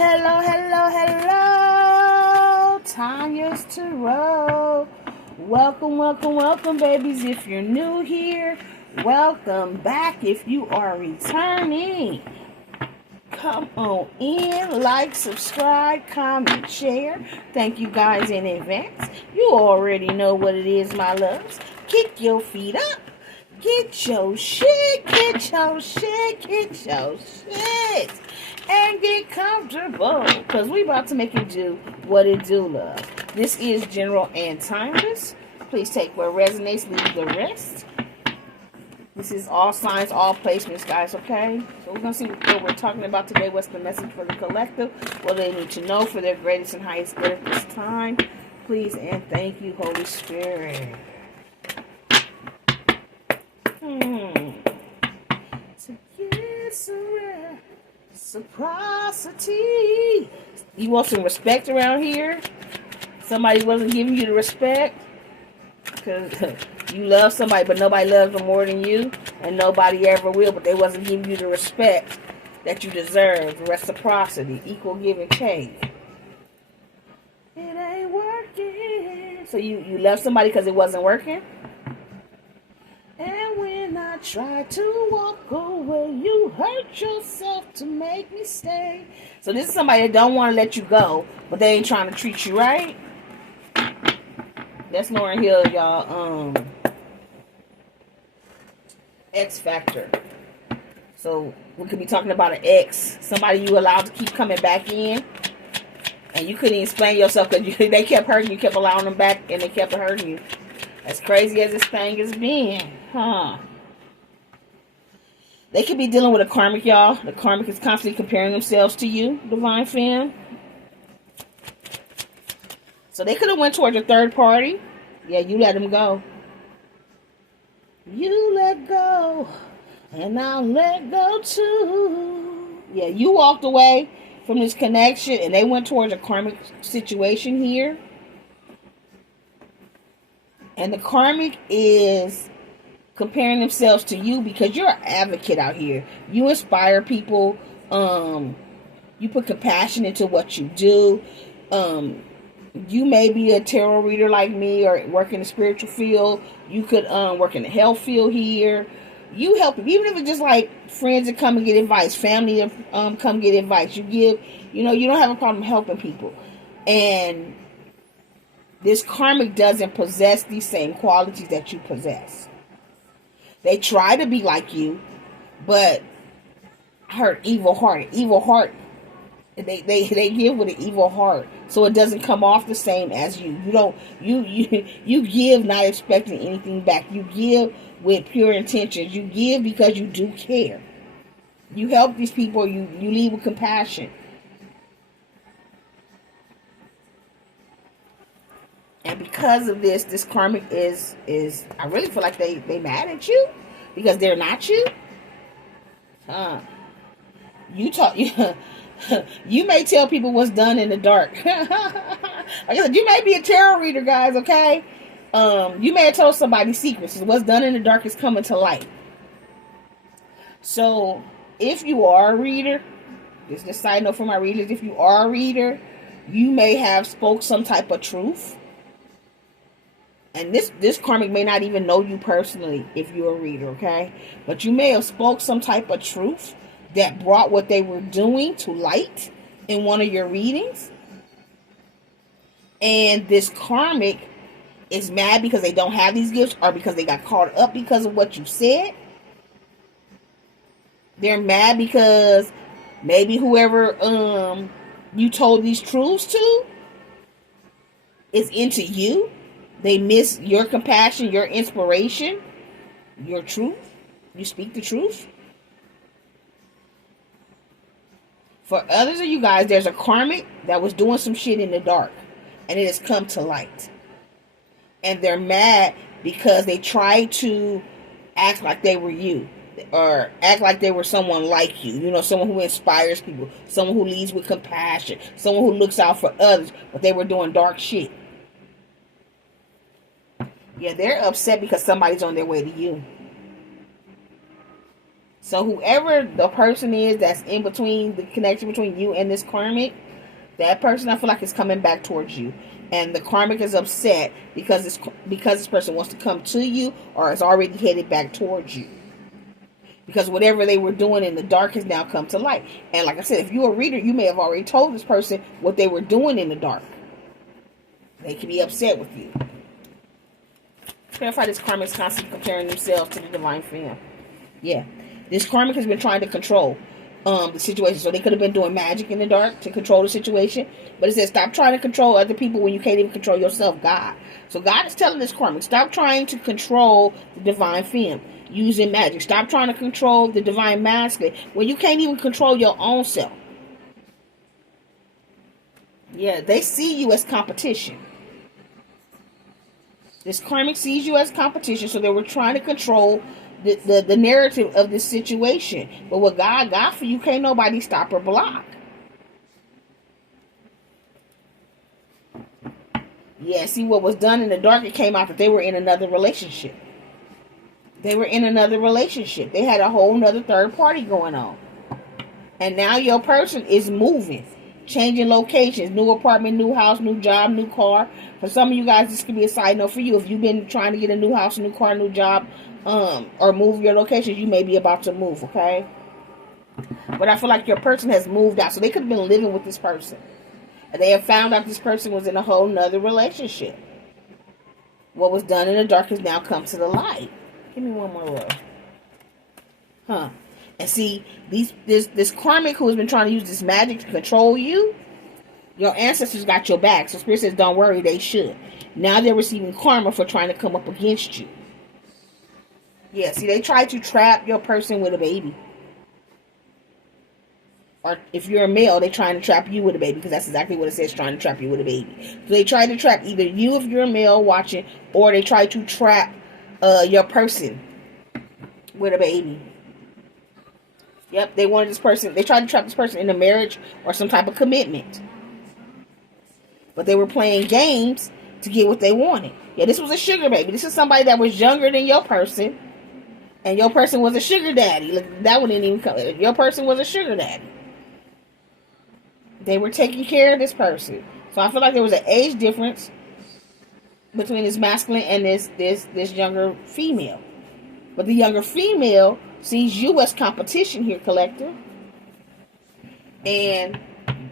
Hello, hello, hello, Tanya's Tarot. Welcome, welcome, welcome, babies. If you're new here, welcome back. If you are returning, come on in, like, subscribe, comment, share. Thank you guys in advance. You already know what it is, my loves. Kick your feet up. Get your shit, get your shit, get your shit. And get comfortable, because we about to make it do what it do, love. This is general and timeless. Please take what resonates, leave the rest. This is all signs, all placements, guys, okay? So we're going to see what we're talking about today. What's the message for the collective? What do they need to know for their greatest and highest good at this time? Please and thank you, Holy Spirit. To get some reciprocity. You want some respect around here? Somebody wasn't giving you the respect? Because you love somebody, but nobody loves them more than you. And nobody ever will, but they wasn't giving you the respect that you deserve. Reciprocity. Equal give and take. It ain't working. So you love somebody because it wasn't working? And when I try to walk away, you hurt yourself to make me stay. So this is somebody that don't want to let you go, but they ain't trying to treat you right. That's Lauren Hill, y'all. X Factor. So we could be talking about an ex, somebody you allowed to keep coming back in, and you couldn't explain yourself because they kept hurting you, kept allowing them back, and they kept hurting you. As crazy as this thing has been, huh? They could be dealing with a karmic, y'all. The karmic is constantly comparing themselves to you, divine fan. So they could have went towards a third party. Yeah, you let them go. You let go, and I'll let go too. Yeah, you walked away from this connection, and they went towards a karmic situation here. And the karmic is comparing themselves to you because you're an advocate out here. You inspire people. You put compassion into what you do. You may be a tarot reader like me or work in the spiritual field. You could work in the health field here. You help people, even if it's just like friends that come and get advice, family that come get advice. You give, you don't have a problem helping people. And this karmic doesn't possess these same qualities that you possess. They try to be like you, but hurt, evil heart. Evil heart. They give with an evil heart, so it doesn't come off the same as you. You give not expecting anything back. You give with pure intentions. You give because you do care. You help these people. You lead with compassion. And because of this karmic is I really feel like they mad at you because they're not you. You may tell people what's done in the dark. Like I said, you may be a tarot reader, guys, okay? You may have told somebody secrets. What's done in the dark is coming to light. So if you are a reader, this is a side note for my readers, if you are a reader, you may have spoke some type of truth. And this karmic may not even know you personally if you're a reader, okay? But you may have spoke some type of truth that brought what they were doing to light in one of your readings. And this karmic is mad because they don't have these gifts or because they got caught up because of what you said. They're mad because maybe whoever you told these truths to is into you. They miss your compassion, your inspiration, your truth. You speak the truth. For others of you guys, there's a karmic that was doing some shit in the dark, and it has come to light. And they're mad because they tried to act like they were you, or act like they were someone like you. Someone who inspires people, someone who leads with compassion, someone who looks out for others, but they were doing dark shit. Yeah, they're upset because somebody's on their way to you. So whoever the person is that's in between, the connection between you and this karmic, that person, I feel like, is coming back towards you. And the karmic is upset because this person wants to come to you or is already headed back towards you. Because whatever they were doing in the dark has now come to light. And like I said, if you're a reader, you may have already told this person what they were doing in the dark. They can be upset with you. Clarify, this karmic is constantly comparing themselves to the divine femme. Yeah. This karmic has been trying to control the situation. So they could have been doing magic in the dark to control the situation. But it says, stop trying to control other people when you can't even control yourself, God. So God is telling this karmic, stop trying to control the divine femme using magic. Stop trying to control the divine masculine when you can't even control your own self. Yeah, they see you as competition. This karmic sees you as competition, so they were trying to control the narrative of this situation. But what God got for you, can't nobody stop or block. Yeah, see, what was done in the dark, it came out that they were in another relationship. They were in another relationship. They had a whole nother third party going on. And now your person is moving, changing locations, new apartment, new house, new job, new car. For some of you guys, this could be a side note for you. If you've been trying to get a new house, new car, new job, or move your locations, you may be about to move, okay? But I feel like your person has moved out. So they could have been living with this person. And they have found out this person was in a whole nother relationship. What was done in the dark has now come to the light. Give me one more row. Huh. And see, this karmic who has been trying to use this magic to control you, your ancestors got your back. So Spirit says, don't worry, they should. Now they're receiving karma for trying to come up against you. Yeah, see, they tried to trap your person with a baby. Or if you're a male, they're trying to trap you with a baby, because that's exactly what it says, trying to trap you with a baby. So they tried to trap either you if you're a male watching, or they tried to trap your person with a baby. Yep, they wanted this person, they tried to trap this person in a marriage or some type of commitment. But they were playing games to get what they wanted. Yeah, this was a sugar baby. This is somebody that was younger than your person. And your person was a sugar daddy. Look, that one didn't even come. Your person was a sugar daddy. They were taking care of this person. So I feel like there was an age difference between this masculine and this younger female. But the younger female sees you as competition here, collective. And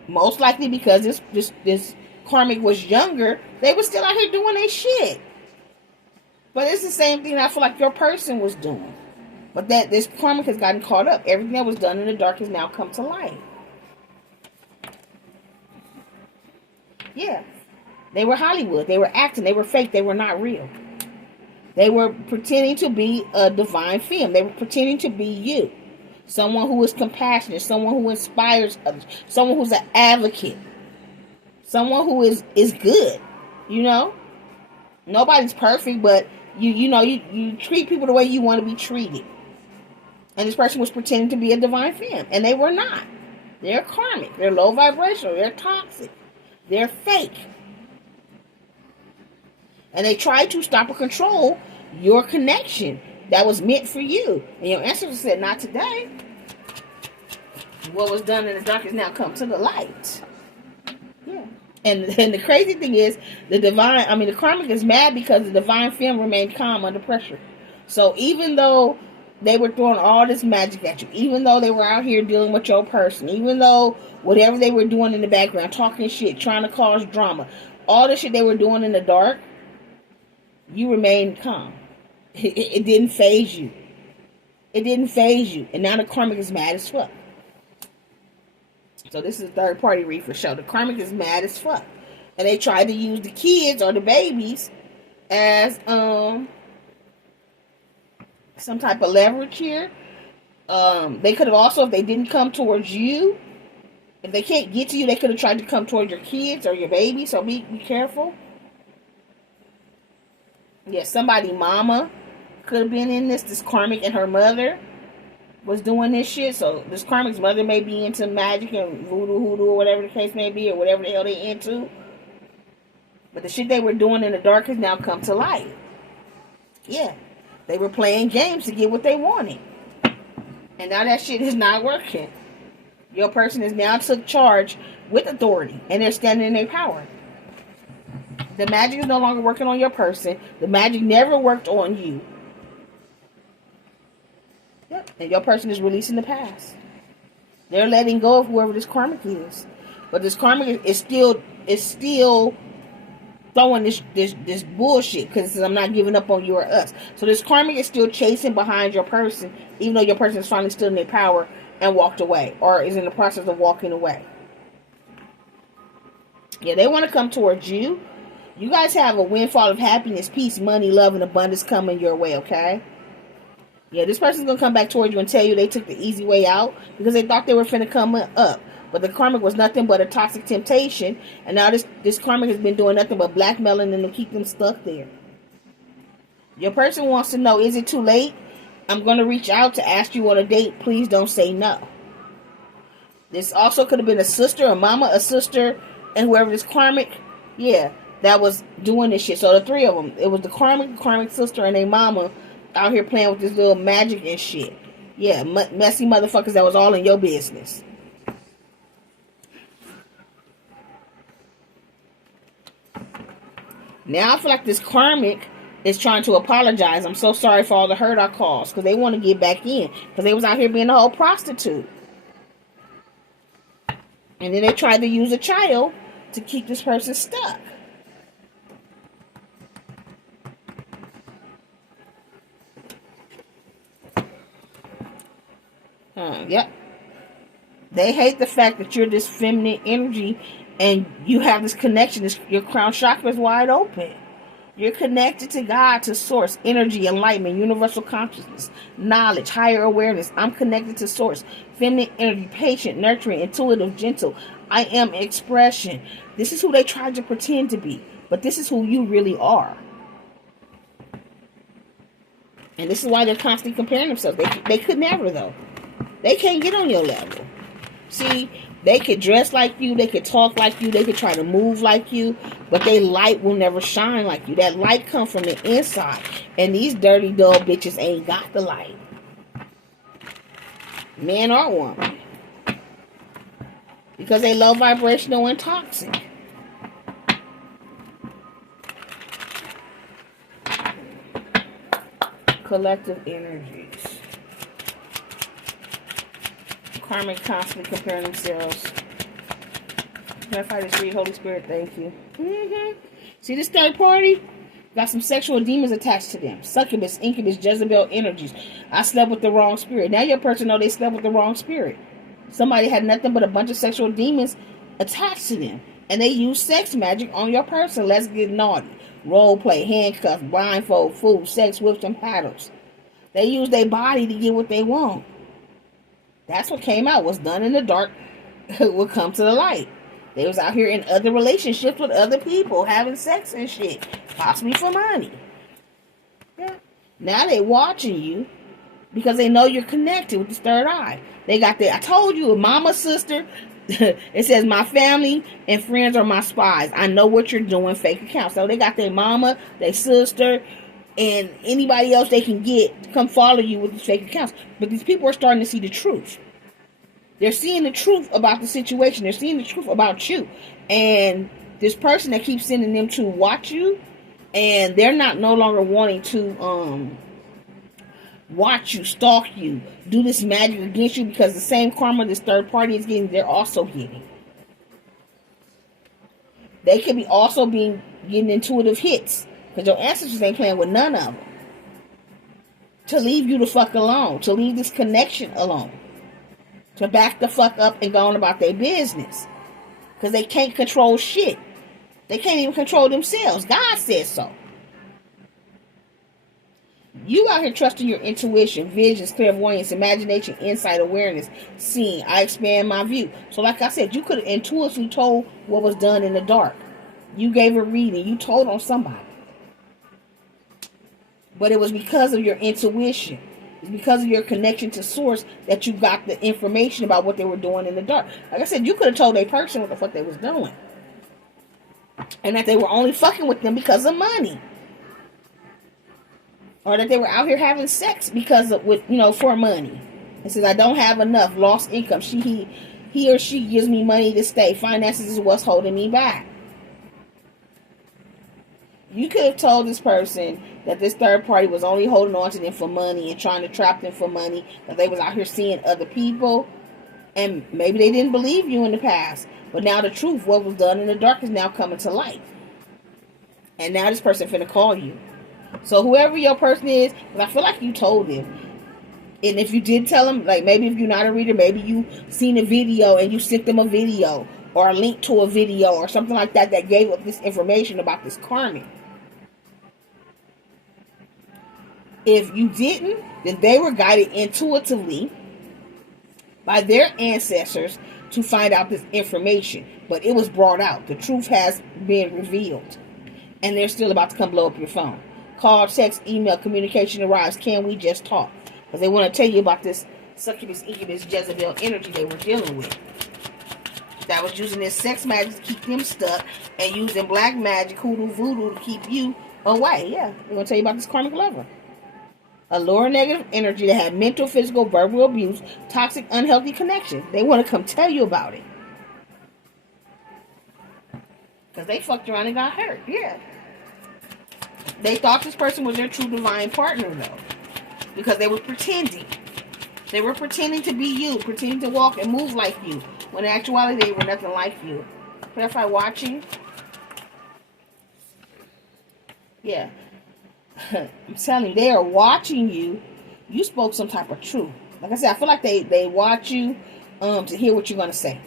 most likely because this karmic was younger, they were still out here doing their shit. But it's the same thing I feel like your person was doing. But that this karmic has gotten caught up. Everything that was done in the dark has now come to light. Yeah. They were Hollywood. They were acting. They were fake. They were not real. They were pretending to be a divine femme. They were pretending to be you. Someone who is compassionate. Someone who inspires others. Someone who's an advocate. Someone who is good. You know? Nobody's perfect, but you treat people the way you want to be treated. And this person was pretending to be a divine femme. And they were not. They're karmic. They're low vibrational. They're toxic. They're fake. And they tried to stop or control your connection that was meant for you. And your ancestors said, not today. What was done in the dark has now come to the light. Yeah. And the crazy thing is, the karmic is mad because the divine femme remained calm under pressure. So even though they were throwing all this magic at you, even though they were out here dealing with your person, even though whatever they were doing in the background, talking shit, trying to cause drama, all the shit they were doing in the dark, you remained calm. It didn't faze you. It didn't faze you. And now the karmic is mad as fuck. So this is a third party read for show. The karmic is mad as fuck. And they tried to use the kids or the babies as some type of leverage here. They could have also, if they didn't come towards you, if they can't get to you, they could have tried to come towards your kids or your baby. So be careful. Yeah, somebody mama could have been in this karmic, and her mother was doing this shit. So this karmic's mother may be into magic and voodoo, hoodoo, or whatever the case may be, or whatever the hell they into. But the shit they were doing in the dark has now come to light. Yeah. They were playing games to get what they wanted. And now that shit is not working. Your person has now took charge with authority, and they're standing in their power. The magic is no longer working on your person. The magic never worked on you. Yep. And your person is releasing the past. They're letting go of whoever this karmic is. But this karmic is still throwing this bullshit, because I'm not giving up on you or us. So this karmic is still chasing behind your person, even though your person is finally still in their power and walked away, or is in the process of walking away. Yeah, they want to come towards you. You guys have a windfall of happiness, peace, money, love, and abundance coming your way, okay? Yeah, this person's going to come back towards you and tell you they took the easy way out because they thought they were finna come up. But the karmic was nothing but a toxic temptation. And now this karmic has been doing nothing but blackmailing them to keep them stuck there. Your person wants to know, is it too late? I'm going to reach out to ask you on a date. Please don't say no. This also could have been a sister, a mama, a sister, and whoever this karmic, yeah, that was doing this shit. So the three of them, it was the karmic sister, and their mama out here playing with this little magic and shit. Yeah, messy motherfuckers that was all in your business. Now I feel like this karmic is trying to apologize. I'm so sorry for all the hurt I caused, because they want to get back in, because they was out here being a whole prostitute. And then they tried to use a child to keep this person stuck. Yep. They hate the fact that you're this feminine energy and you have this connection. Your crown chakra is wide open. You're connected to God, to source, energy, enlightenment, universal consciousness, knowledge, higher awareness. I'm connected to source, feminine energy, patient, nurturing, intuitive, gentle. I am expression. This is who they tried to pretend to be, but this is who you really are. And this is why they're constantly comparing themselves. They could never, though. They can't get on your level. See, they could dress like you, they could talk like you, they could try to move like you, but their light will never shine like you. That light comes from the inside, and these dirty, dull bitches ain't got the light. Man or woman. Because they low vibrational and toxic. Collective energies. Karmic constantly comparing themselves. Clarify this read, Holy Spirit, thank you. See this third party? Got some sexual demons attached to them. Succubus, incubus, Jezebel energies. I slept with the wrong spirit. Now your person know they slept with the wrong spirit. Somebody had nothing but a bunch of sexual demons attached to them. And they use sex magic on your person. Let's get naughty. Role play, handcuffs, blindfold, food, sex, whips, and paddles. They use their body to get what they want. That's what came out. What's done in the dark will come to the light. They was out here in other relationships with other people, having sex and shit, possibly for money. Yeah. Now they watching you because they know you're connected with this third eye. They got I told you, a mama, sister. It says my family and friends are my spies. I know what you're doing, fake accounts. So they got their mama, their sister, and anybody else they can get to come follow you with these fake accounts. But these people are starting to see the truth. They're seeing the truth about the situation. They're seeing the truth about you. And this person that keeps sending them to watch you, and they're no longer wanting to watch you, stalk you, do this magic against you, because the same karma this third party is getting, they're also getting. They could be also getting intuitive hits. Because your ancestors ain't playing with none of them. To leave you the fuck alone. To leave this connection alone. To back the fuck up and go on about their business. Because they can't control shit. They can't even control themselves. God says so. You out here trusting your intuition, visions, clairvoyance, imagination, insight, awareness, seeing. I expand my view. So like I said, you could have intuitively told what was done in the dark. You gave a reading. You told on somebody. But it was because of your intuition. It's because of your connection to source that you got the information about what they were doing in the dark. Like I said, you could have told a person what the fuck they was doing. And that they were only fucking with them because of money. Or that they were out here having sex because of, for money. It says, I don't have enough. Lost income. He or she gives me money to stay. Finances is what's holding me back. You could have told this person that this third party was only holding on to them for money and trying to trap them for money, that they was out here seeing other people, and maybe they didn't believe you in the past. But now the truth, what was done in the dark, is now coming to light. And now this person finna call you. So whoever your person is, I feel like you told them. And if you did tell them, like maybe if you're not a reader, maybe you seen a video and you sent them a video or a link to a video or something like that that gave up this information about this karmic. If you didn't, then they were guided intuitively by their ancestors to find out this information. But it was brought out. The truth has been revealed. And they're still about to come blow up your phone. Call, text, email, communication arrives. Can we just talk? Because they want to tell you about this succubus, incubus, Jezebel energy they were dealing with. That was using this sex magic to keep them stuck. And using black magic, hoodoo, voodoo to keep you away. Yeah, they're going to tell you about this karmic lover. A lower negative energy that had mental, physical, verbal abuse, toxic, unhealthy connections. They want to come tell you about it. Because they fucked around and got hurt. Yeah. They thought this person was their true divine partner, though. Because they were pretending. They were pretending to be you. Pretending to walk and move like you. When in actuality, they were nothing like you. Clarify watching. Yeah. I'm telling you, they are watching you. You spoke some type of truth. Like I said, I feel like they watch you to hear what you're going to say.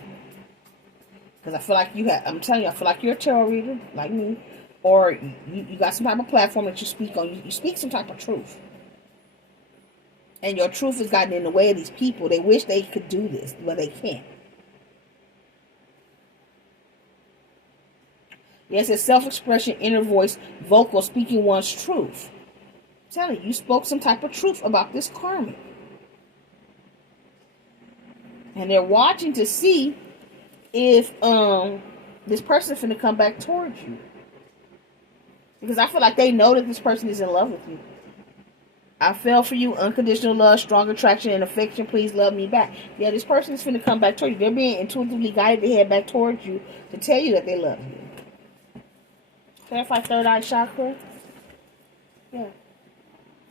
Because I feel like I'm telling you, I feel like you're a tarot reader, like me. Or you got some type of platform that you speak on. You speak some type of truth. And your truth has gotten in the way of these people. They wish they could do this, but they can't. Yes, it's self-expression, inner voice, vocal, speaking one's truth. I'm telling you spoke some type of truth about this karmic. And they're watching to see if this person is going to come back towards you. Because I feel like they know that this person is in love with you. I fell for you, unconditional love, strong attraction and affection, please love me back. Yeah, this person is going to come back towards you. They're being intuitively guided to head back towards you to tell you that they love you. Clarify third eye chakra. Yeah.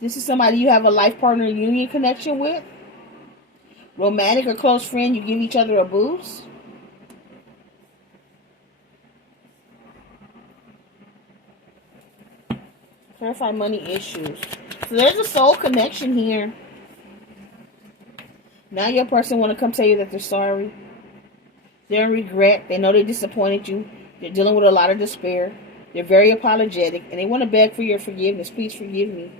This is somebody you have a life partner union connection with. Romantic or close friend, you give each other a boost. Clarify money issues. So there's a soul connection here. Now your person want to come tell you that they're sorry. They're in regret. They know they disappointed you. They're dealing with a lot of despair. They're very apologetic, and they want to beg for your forgiveness. Please forgive me.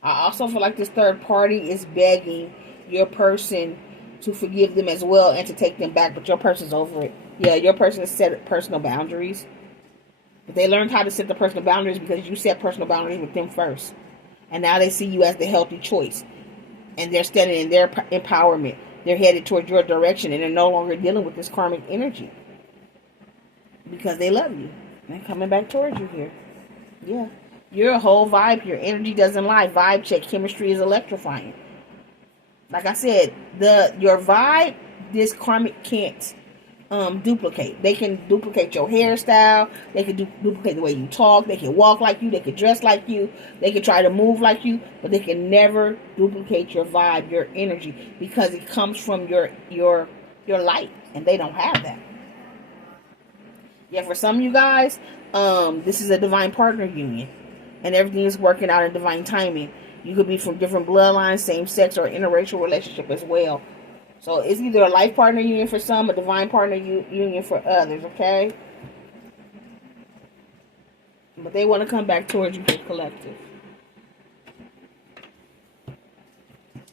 I also feel like this third party is begging your person to forgive them as well and to take them back, but your person's over it. Yeah, your person has set personal boundaries. But they learned how to set the personal boundaries because you set personal boundaries with them first. And now they see you as the healthy choice. And they're standing in their empowerment. They're headed towards your direction, and they're no longer dealing with this karmic energy. Because they love you. They're coming back towards you here. Yeah. You're a whole vibe here. Energy doesn't lie. Vibe check. Chemistry is electrifying. Like I said, your vibe, this karmic can't duplicate. They can duplicate your hairstyle. They can duplicate the way you talk. They can walk like you. They can dress like you. They can try to move like you. But they can never duplicate your vibe, your energy. Because it comes from your light. And they don't have that. Yeah, for some of you guys, this is a divine partner union. And everything is working out in divine timing. You could be from different bloodlines, same sex, or interracial relationship as well. So it's either a life partner union for some, a divine partner union for others, okay? But they want to come back towards you, collective.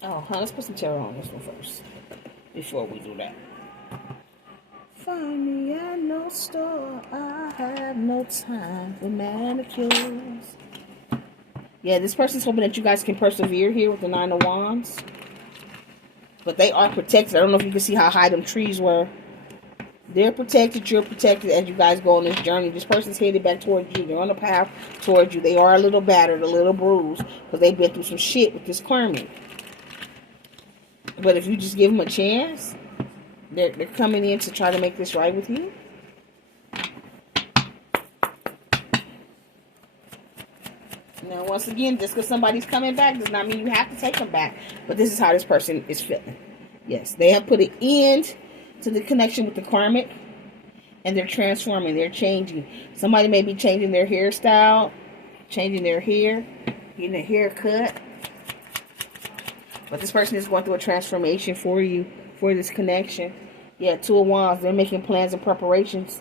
Oh, let's put some tarot on this one first. Before we do that. Find me at no store. I have no time for manicures. Yeah, this person's hoping that you guys can persevere here with the Nine of Wands. But they are protected. I don't know if you can see how high them trees were. They're protected. You're protected as you guys go on this journey. This person's headed back towards you. They're on the path towards you. They are a little battered, a little bruised, because they've been through some shit with this karmic. But if you just give them a chance, they're coming in to try to make this right with you. Now, once again, just because somebody's coming back does not mean you have to take them back. But this is how this person is feeling. Yes, they have put an end to the connection with the karmic. And they're transforming. They're changing. Somebody may be changing their hairstyle. Changing their hair. Getting a haircut. But this person is going through a transformation for you. For this connection. Yeah, Two of Wands. They're making plans and preparations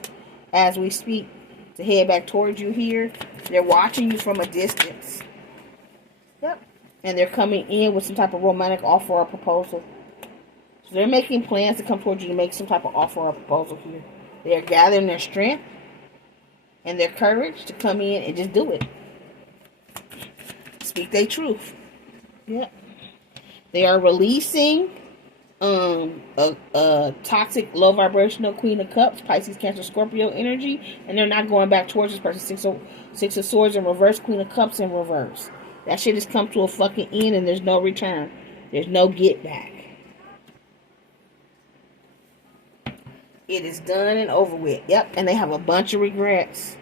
as we speak to head back towards you here. They're watching you from a distance. Yep. And they're coming in with some type of romantic offer or proposal. So they're making plans to come towards you to make some type of offer or proposal here. They are gathering their strength and their courage to come in and just do it. Speak their truth. Yep. They are releasing a toxic, low vibrational Queen of Cups, Pisces, Cancer, Scorpio energy, and they're not going back towards this person. Six of Swords in reverse, Queen of Cups in reverse. That shit has come to a fucking end, and there's no return. There's no get back. It is done and over with. Yep, and they have a bunch of regrets.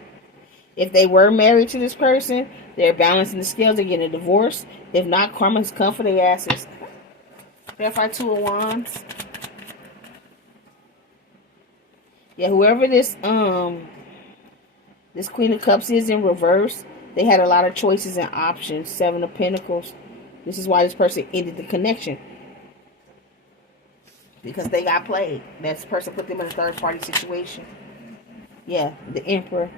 If they were married to this person, they're balancing the scales. They're getting a divorce. If not, karma has come for their asses. Verify Two of Wands. Yeah, whoever this Queen of Cups is in reverse, they had a lot of choices and options. Seven of Pentacles. This is why this person ended the connection. Because they got played. This person put them in a third-party situation. Yeah, the Emperor.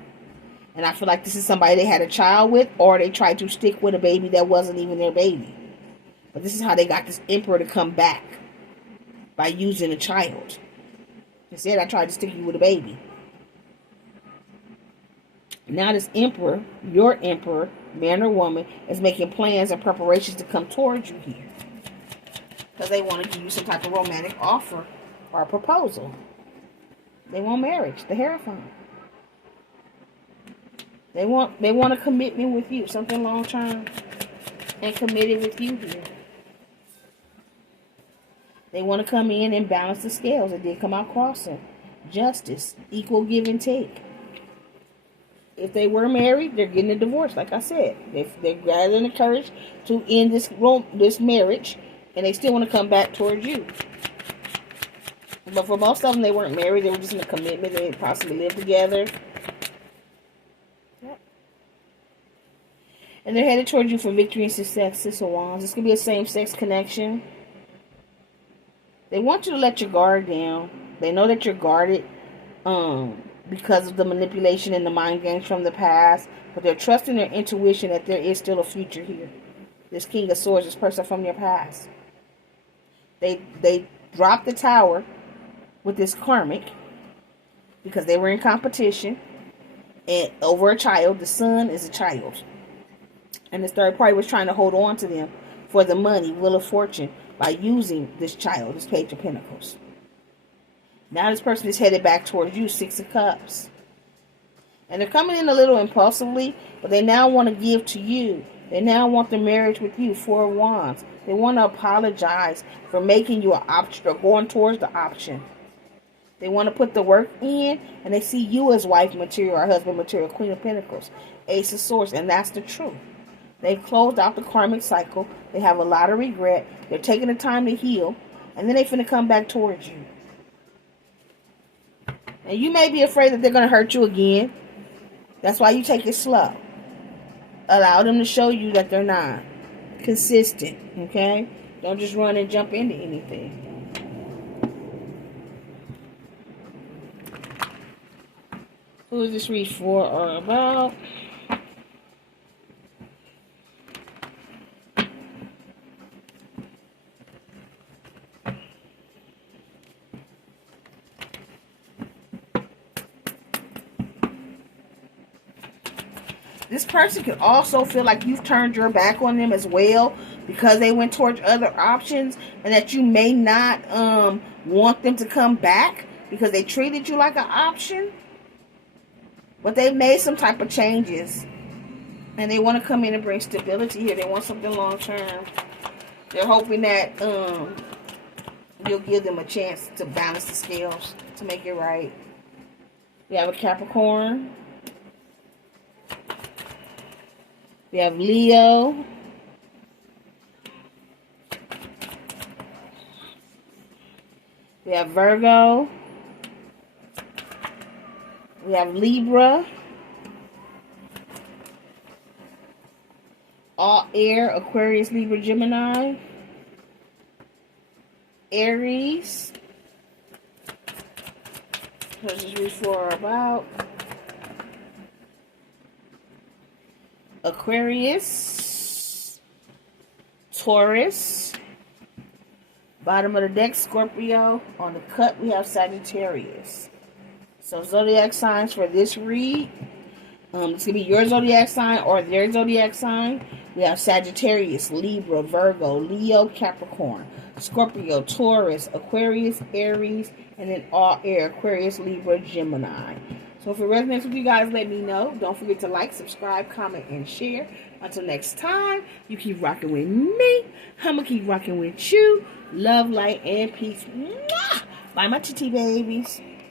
And I feel like this is somebody they had a child with, or they tried to stick with a baby that wasn't even their baby. But this is how they got this Emperor to come back. By using a child. They said, I tried to stick you with a baby. Now this Emperor, your Emperor, man or woman, is making plans and preparations to come towards you here. Because they want to give you some type of romantic offer or proposal. They want marriage. The Hierophant. They want a commitment with you. Something long term. And committed with you here. They want to come in and balance the scales. It did come out crossing. Justice. Equal give and take. If they were married, they're getting a divorce. Like I said. They're gathering the courage to end this marriage. And they still want to come back towards you. But for most of them, they weren't married. They were just in a commitment. They possibly lived together. Yep. And they're headed towards you for victory and success. Six of Wands. This could be a same-sex connection. They want you to let your guard down. They know that you're guarded because of the manipulation and the mind games from the past. But they're trusting their intuition that there is still a future here. This King of Swords, this person from your past. They dropped the tower with this karmic because they were in competition and over a child. The son is a child. And this third party was trying to hold on to them for the money, Wheel of Fortune, by using this child, this Page of Pentacles. Now this person is headed back towards you, Six of Cups. And they're coming in a little impulsively, but they now want to give to you. They now want the marriage with you, Four of Wands. They want to apologize for making you an option or going towards the option. They want to put the work in, and they see you as wife material or husband material, Queen of Pentacles, Ace of Swords, and that's the truth. They've closed out the karmic cycle. They have a lot of regret. They're taking the time to heal, and then they're finna come back towards you. And you may be afraid that they're going to hurt you again. That's why you take it slow. Allow them to show you that they're not consistent, okay? Don't just run and jump into anything. Who is this read for or about? This person could also feel like you've turned your back on them as well because they went towards other options, and that you may not want them to come back. because they treated you like an option, but they made some type of changes. And they want to come in and bring stability here. They want something long term. They're hoping that you'll give them a chance to balance the scales, to make it right. We have a Capricorn. We have Leo. We have Virgo. We have Libra. All air, Aquarius, Libra, Gemini. Aries. Let's just read for about. Aquarius. Taurus. Bottom of the deck, Scorpio. On the cut, we have Sagittarius. So zodiac signs for this read. It's going to be your zodiac sign or their zodiac sign. We have Sagittarius, Libra, Virgo, Leo, Capricorn, Scorpio, Taurus, Aquarius, Aries, and then all air, Aquarius, Libra, Gemini. So if it resonates with you guys, let me know. Don't forget to like, subscribe, comment, and share. Until next time, you keep rocking with me. I'm going to keep rocking with you. Love, light, and peace. Mwah! Bye, my chitty babies.